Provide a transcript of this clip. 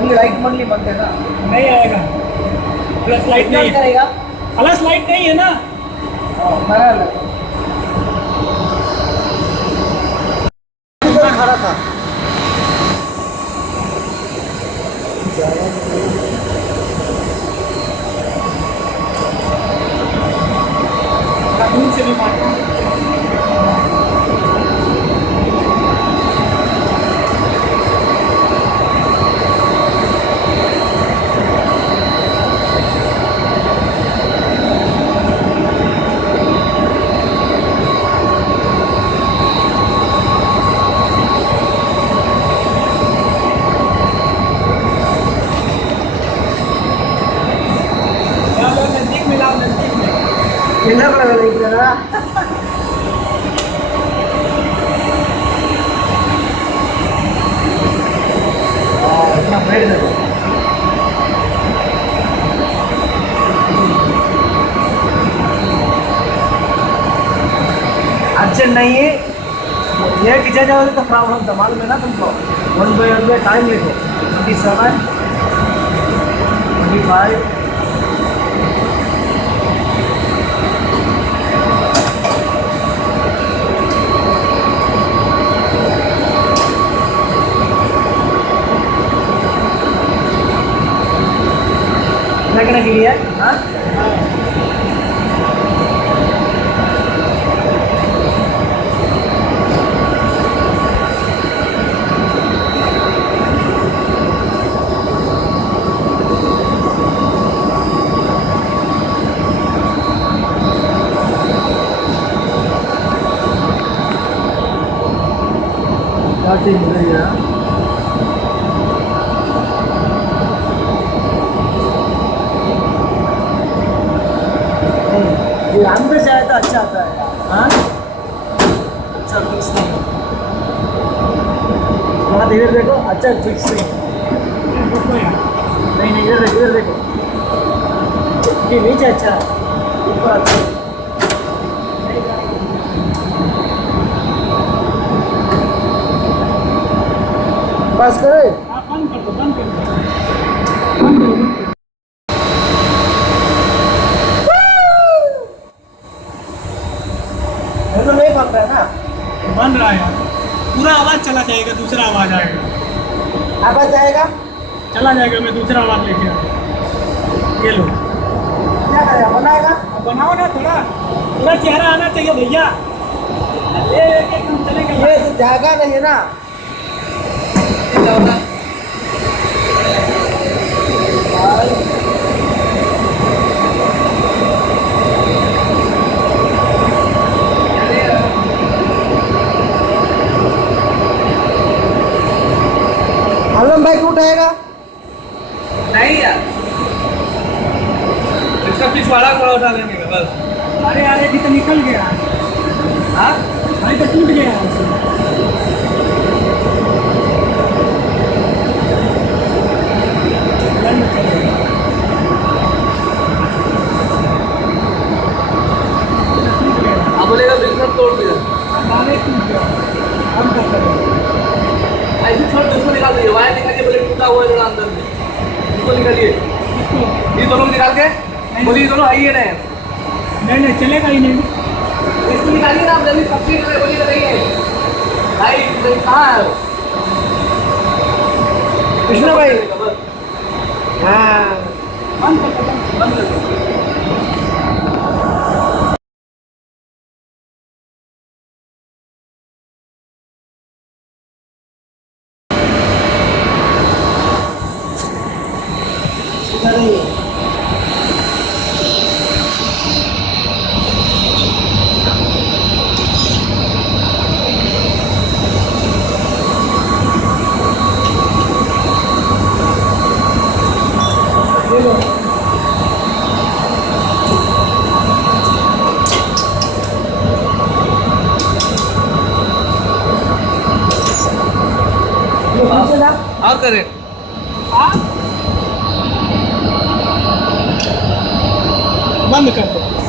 Only right monthly बनते हैं ना? नहीं आएगा, प्लस लाइट नहीं है, करेगा प्लस लाइट नहीं है ना। बराबर खड़ा था दूर से भी मारता हूँ। नजदीक मिलाओ, नजदीक में किधर लगा इधर इतना बैठ दे अर्जेंट नहीं है ये पीछे जाओगे तो प्रॉब्लम था मालूम है ना तुमको 1 by 1 टाइम लिखो 27 25 लगने के लिए हाँ ठीक है ये अंदर जाए तो अच्छा आता है हाँ अच्छा फिक्स नहीं वहाँ इधर देखो अच्छा फिक्स नहीं नहीं इधर देखो ये नीचे अच्छा ऊपर अच्छा बस करे बंद कर दो, बंद कर दो। तो नहीं बन रहा है ना बन रहा है यार, पूरा आवाज चला जाएगा, दूसरा आवाज आएगा, आवाज जाएगा चला जाएगा। मैं दूसरा आवाज लेके आऊँ, ये लो। क्या करेगा बनाएगा अब बनाओ ना, थोड़ा पूरा चेहरा आना चाहिए भैया। ये एक हम चलेंगे। ये तो जाएगा नहीं है ना आलम भाई क्यों उठाएगा नहीं यार, इसका पिछवाड़ा थोड़ा उठा लेंगे बस। अरे अरे अभी तो निकल गया, हाँ अभी तो टूट गया उससे। अब बोलेगा बिल्कुल तोड़ दिया, गाने टूट गया, हम कर करें। ऐसे छोड़ दो, उसको निकाल दीजिए, वायर निकालिए, बोले टूटा हुआ है थोड़ा अंदर में, इसको निकालिए, ये दोनों निकाल के बोलिए, दोनों आई है नहीं चलेगा ही नहीं। इसको निकालिए ना आप जल्दी, पक्की बोलिए बताइए भाई कहाँ है कृष्णा भाई हाँ बंद कर दो, बंद कर दो। और करें बंद कर दो।